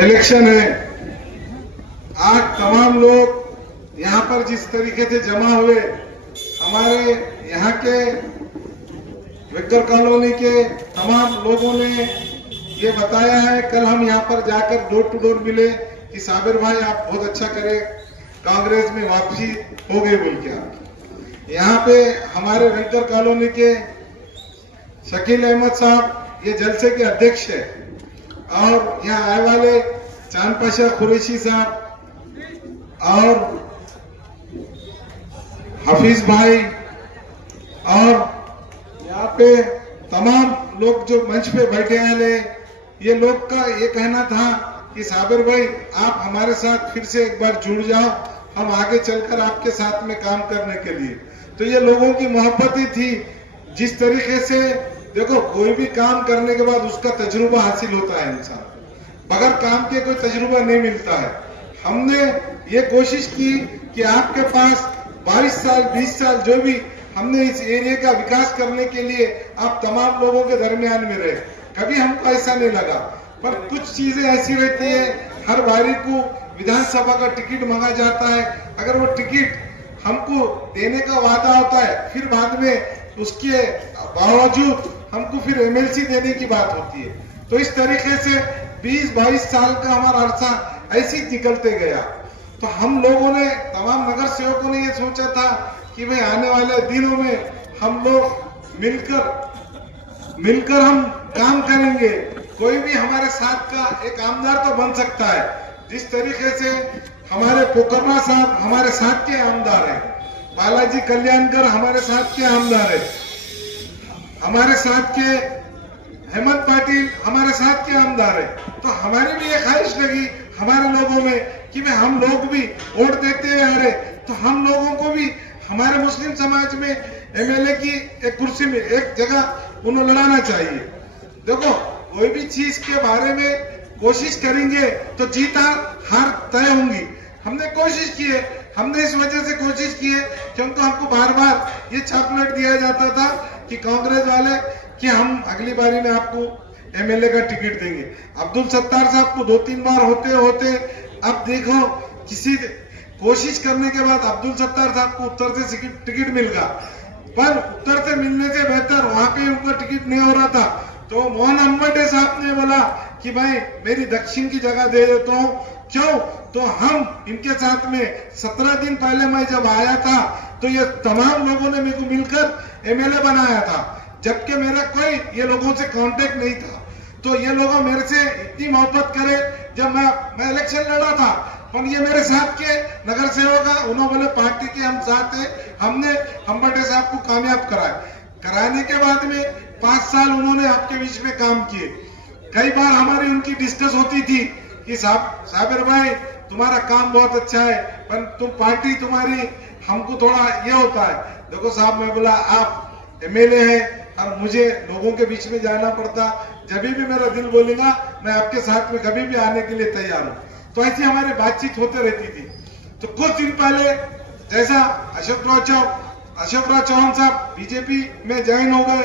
Election है। आज तमाम लोग यहाँ पर जिस तरीके से जमा हुए, हमारे यहाँ के विक्टर कॉलोनी के तमाम लोगों ने ये बताया है। कल हम यहाँ पर जाकर डोर टू डोर मिले कि साबिर भाई आप बहुत अच्छा करे, कांग्रेस में वापसी हो गई बोल के। यहाँ पे हमारे विक्टर कॉलोनी के शकील अहमद साहब ये जलसे के अध्यक्ष है, और यहाँ आए वाले चांद पाशा कुरैशी साहब और हफीज भाई और यहाँ पे तमाम लोग जो मंच पे बैठे हैं, ये लोग का ये कहना था कि साबिर भाई आप हमारे साथ फिर से एक बार जुड़ जाओ, हम आगे चलकर आपके साथ में काम करने के लिए। तो ये लोगों की मोहब्बत ही थी। जिस तरीके से देखो, कोई भी काम करने के बाद उसका तजुर्बा हासिल होता है, इंसान बगैर काम के कोई तजुर्बा नहीं मिलता है। हमने ये कोशिश की कि आपके पास 22 साल 20 साल जो भी हमने इस एरिया का विकास करने के लिए आप तमाम लोगों के दरमियान में रहे, कभी हमको ऐसा नहीं लगा। पर कुछ चीजें ऐसी रहती है, हर बारी को विधानसभा का टिकट मांगा जाता है, अगर वो टिकट हमको देने का वादा होता है, फिर बाद में उसके बावजूद हमको फिर एमएलसी देने की बात होती है। तो इस तरीके से 20-22 साल का हमारा अरसा ऐसे ही निकलते गया। तो हम लोगों ने, तमाम नगर सेवकों ने ये सोचा था कि भाई आने वाले दिनों में हम लोग मिलकर हम काम करेंगे। कोई भी हमारे साथ का एक आमदार तो बन सकता है। जिस तरीके से हमारे पोखरना साहब हमारे साथ के आमदार है, बालाजी कल्याणकर हमारे साथ के आमदार है, हमारे साथ के हेमंत पाटिल हमारे साथ के आमदार है। तो हमारी भी ये ख्वाहिश लगी हमारे लोगों में कि भाई हम लोग भी वोट देते हुए आ रहे, तो हम लोगों को भी हमारे मुस्लिम समाज में एमएलए की एक कुर्सी में एक जगह उन्हें लड़ाना चाहिए। देखो, कोई भी चीज के बारे में कोशिश करेंगे तो जीत हार तय होंगी। हमने कोशिश की है, हमने इस वजह से कोशिश की है क्योंकि हमको बार बार ये चॉकलेट दिया जाता था कि कांग्रेस वाले कि हम अगली बारी में आपको एमएलए का टिकट देंगे। अब्दुल सत्तार साहब को 2-3 बार होते होते अब देखो, किसी कोशिश करने के बाद अब्दुल सत्तार साहब को उत्तर से टिकट मिल गया, पर उत्तर से मिलने से बेहतर वहां पे उनका टिकट नहीं हो रहा था। तो मोहन अम्बटे साहब ने बोला कि भाई मेरी दक्षिण की जगह दे देता हूँ। क्यों? तो हम इनके साथ में 17 दिन पहले मैं जब आया था तो ये तमाम लोगों ने मेरे को मिलकर एमएलए बनाया था, जबकि मेरा कोई ये लोगों से कांटेक्ट नहीं था। तो ये लोग मेरे से इतनी मोहब्बत करे, जब मैं इलेक्शन लड़ा था, पर ये मेरे साथ के नगर सेवक है, उन्होंने बोले पार्टी के हम साथ हैं। हमने अम्बटे साहब को कामयाब कराने के बाद में 5 साल उन्होंने आपके बीच में काम किए। कई बार हमारी उनकी डिस्कस होती थी कि साबिर भाई तुम्हारा काम बहुत अच्छा है, पर तुम पार्टी तुम्हारी हमको थोड़ा ये होता है। देखो साहब, मैं बोला आप एमएलए हैं और मुझे लोगों के बीच में जाना पड़ता, जब भी मेरा दिल बोलेगा मैं आपके साथ में कभी भी आने के लिए तैयार हूँ। तो ऐसी हमारी बातचीत होते रहती थी। तो कुछ दिन पहले जैसा अशोक राव चौहान साहब बीजेपी में ज्वाइन हो गए,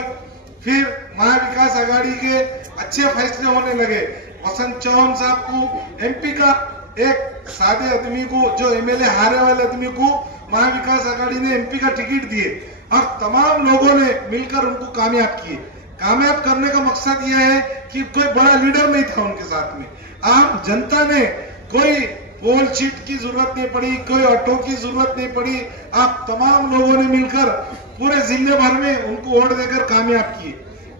फिर महाविकास आघाड़ी के अच्छे फैसले होने लगे। वसंत चौहान साहब को एमपी का एक सादे आदमी को, जो एमएलए हारे वाले आदमी को महाविकास आघाड़ी ने एमपी का टिकट दिए और तमाम लोगों ने मिलकर उनको कामयाब किए। कामयाब करने का मकसद यह है कि कोई बड़ा लीडर नहीं था उनके साथ में, आम जनता ने, कोई पोल शीट की जरूरत नहीं पड़ी, कोई ऑटो की जरूरत नहीं पड़ी। आप तमाम लोगों ने मिलकर पूरे जिले भर में उनको वोट देकर कामयाब किए।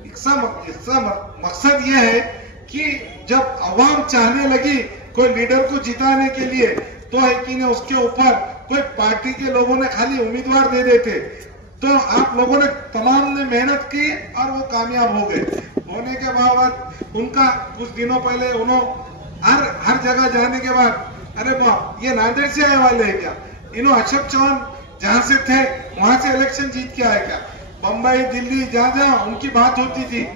इसका मकसद यह है कि जब आवाम चाहने लगी कोई लीडर को जिताने के लिए, तो है कि ने उसके ऊपर कोई पार्टी के लोगों ने खाली उम्मीदवार दे देते। तो आप लोगों ने तमाम ने मेहनत की और वो कामयाब हो गए। होने के बाद उनका कुछ दिनों पहले उन्होंने हर जगह जाने के बाद, अरे वाह ये नांदेड़ से आए वाले हैं क्या, इन्होंने अशोक चौहान जहां से थे वहां से इलेक्शन जीत के आए क्या, बम्बई दिल्ली जहां जहां उनकी बात होती थी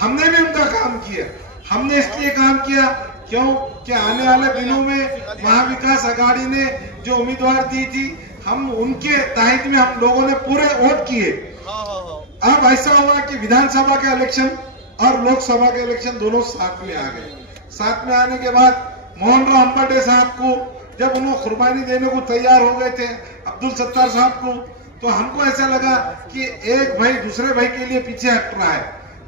हमने भी उनका काम किया। हमने इसलिए काम किया क्यों कि आने वाले दिनों में महाविकास आघाड़ी ने जो उम्मीदवार दी थी, हम उनके तहत में हम लोगों ने पूरे वोट किए। अब ऐसा हुआ कि विधानसभा के इलेक्शन और लोकसभा के इलेक्शन दोनों साथ में आ गए। साथ में आने के बाद मोहन राव अंबटे साहब को, जब उन्होंने कुर्बानी देने को तैयार हो गए थे अब्दुल सत्तार साहब को, तो हमको ऐसा लगा कि एक भाई दूसरे भाई के लिए पीछे हट रहा है,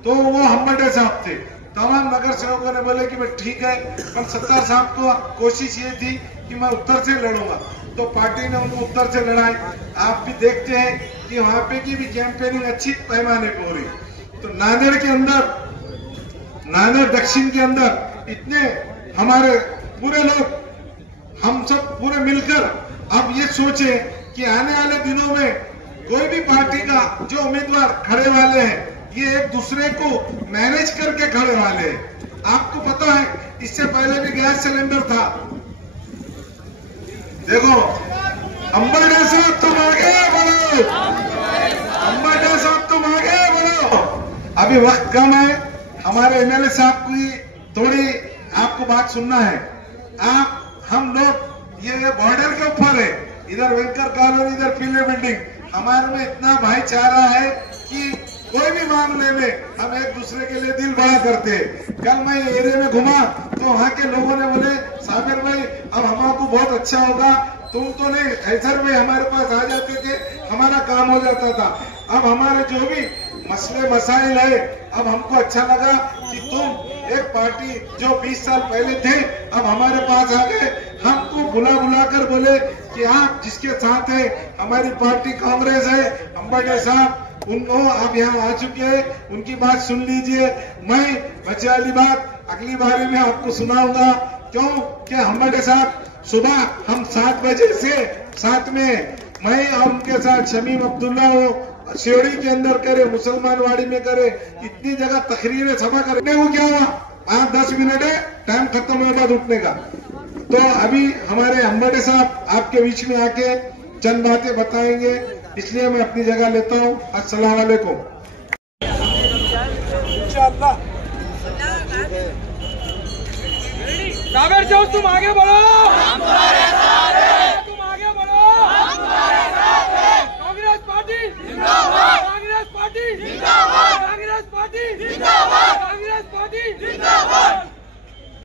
तो वो अंबटे साहब थे। तमाम नगर सेवकों ने बोले कि भाई ठीक है, पर सत्तार साहब को कोशिश ये थी कि मैं उत्तर से लड़ूंगा, तो पार्टी ने उनको उत्तर से लड़ाई। आप भी देखते हैं कि वहां पे की भी कैंपेनिंग अच्छी पैमाने पर हो रही। तो नांदेड़ के अंदर, नांदेड़ दक्षिण के अंदर इतने हमारे पूरे लोग, हम सब पूरे मिलकर अब ये सोचे कि आने वाले दिनों में कोई भी पार्टी का जो उम्मीदवार खड़े वाले हैं, ये एक दूसरे को मैनेज करके खड़े वाले हैं। आपको पता है इससे पहले भी गैस सिलेंडर था। देखो अंबटे साहब तुम आगे बढ़ो, अंबटे साहब तुम आगे बढ़ो। अभी वक्त कम है, हमारे एमएलए साहब की थोड़ी आपको बात सुनना है। आप हम लोग ये बॉर्डर के ऊपर है, इधर वेंकर कॉलोनी, इधर पीले बिल्डिंग, हमारे में इतना भाईचारा है कि कोई भी मामले में हम एक दूसरे के लिए दिल बड़ा करते हैं। कल मैं एरिया में घुमा तो वहाँ के लोगों ने बोले साबिर भाई अब हमको बहुत अच्छा होगा, तुम तो नहीं ऐसर में हमारे पास आ जाते थे, हमारा काम हो जाता था। अब हमारे जो भी मसले मसाइल है, अब हमको अच्छा लगा कि तुम एक पार्टी जो 20 साल पहले थे अब हमारे पास आ गए। हमको बुला कर बोले कि आप जिसके साथ है, हमारी पार्टी कांग्रेस है, अंबटे साहब उनको आप यहाँ आ चुके हैं, उनकी बात सुन लीजिए। मैं बच्चे वाली बात अगली बारी में आपको सुनाऊंगा, क्यों कि अंबटे साहब सुबह हम 7 बजे से साथ में मैं और उनके साथ शमीम अब्दुल्ला हो शिवड़ी के अंदर करे, मुसलमान वाड़ी में करे, इतनी जगह तकरीरें सभा करने को क्या हुआ, 5-10 मिनट है टाइम खत्म होने बाद उठने का। तो अभी हमारे अंबटे साहब आपके बीच में आके चंद बातें बताएंगे, इसलिए मैं अपनी जगह लेता हूँ। अस्सलाम वालेकुम। इंशाअल्लाह साबिर जो तुम आगे बढ़ो।